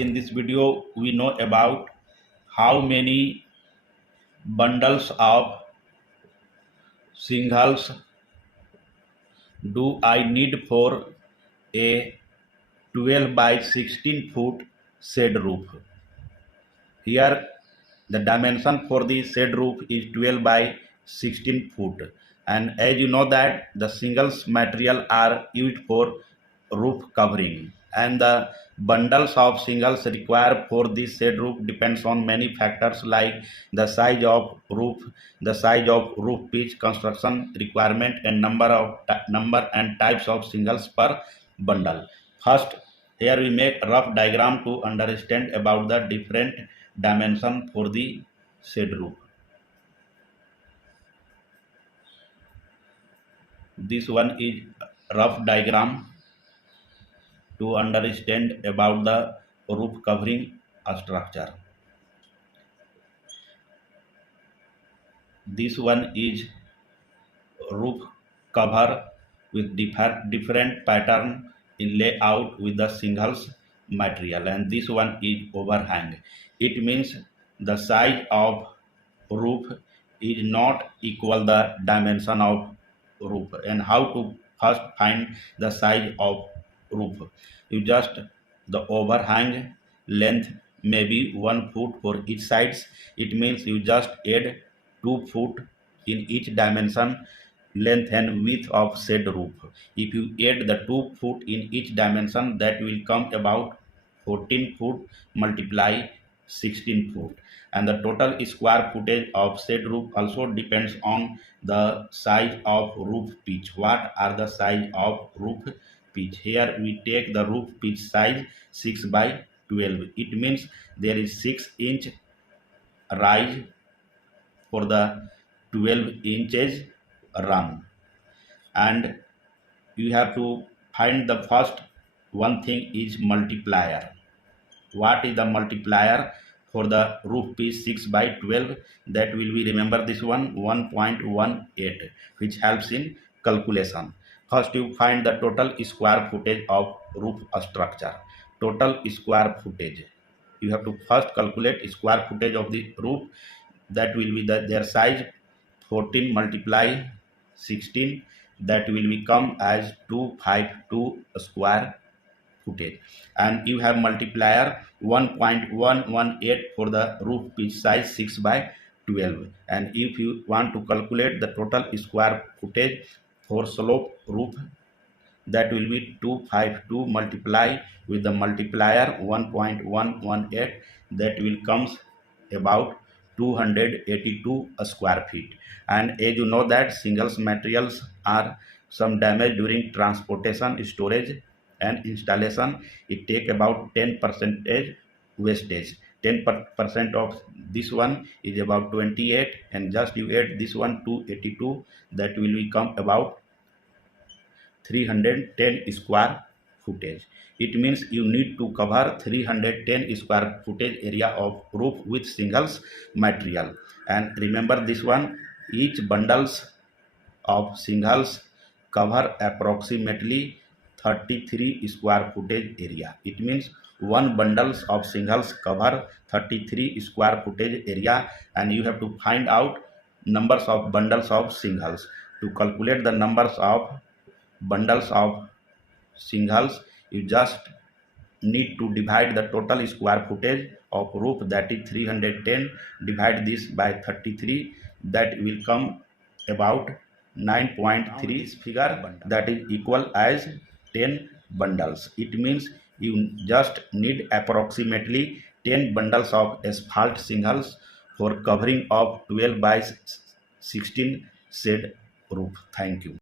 in this video we know about how many bundles of shingles do I need for a 12 by 16 foot shed roof. Here the dimension for the shed roof is 12 by 16 foot, and as you know that the shingles material are used for roof covering, and the bundles of shingles required for this shed roof depends on many factors like the size of roof, the size of roof pitch, construction requirement, and number and types of shingles per bundle. First, here we make rough diagram to understand about the different dimension for the shed roof. This one is rough diagram to understand about the roof covering structure. This one is roof cover with different pattern in layout with the shingles material, and this one is overhang. It means the size of roof is not equal the dimension of roof. And how to first find the size of roof? You just the overhang length may be 1 foot for each sides. It means you just add 2 foot in each dimension, length and width of said roof. If you add the 2 foot in each dimension, that will come about 14 foot multiply 16 foot. And the total square footage of said roof also depends on the size of roof pitch. What are the size of roof pitch? Here we take the roof pitch size 6 by 12. It means there is 6-inch rise for the 12 inches run, and you have to find the first one thing is multiplier. What is the multiplier for the roof pitch 6 by 12? That will be, remember this one, 1.18, which helps in calculation. First you find the total square footage of roof structure. Total square footage, you have to first calculate square footage of the roof. That will be their size 14 multiply 16, that will become as 252 square footage. And you have multiplier 1.118 for the roof pitch size 6 by 12. And if you want to calculate the total square footage for slope roof, that will be 252 multiply with the multiplier 1.118, that will comes about 282 square feet. And as you know that shingles materials are some damage during transportation, storage and installation. It take about 10% wastage. 10% of this one is about 28, and just you add this one 282, that will become about 310 square footage. It means you need to cover 310 square footage area of roof with shingles material. And remember this one, each bundles of shingles cover approximately 33 square footage area. It means one bundles of shingles cover 33 square footage area, and you have to find out numbers of bundles of shingles. To calculate the numbers of bundles of shingles, you just need to divide the total square footage of roof, that is 310, divide this by 33, that will come about 9.3 figure, that is equal as 10 bundles. It means you just need approximately 10 bundles of asphalt shingles for covering of 12 by 16 shed roof. Thank you.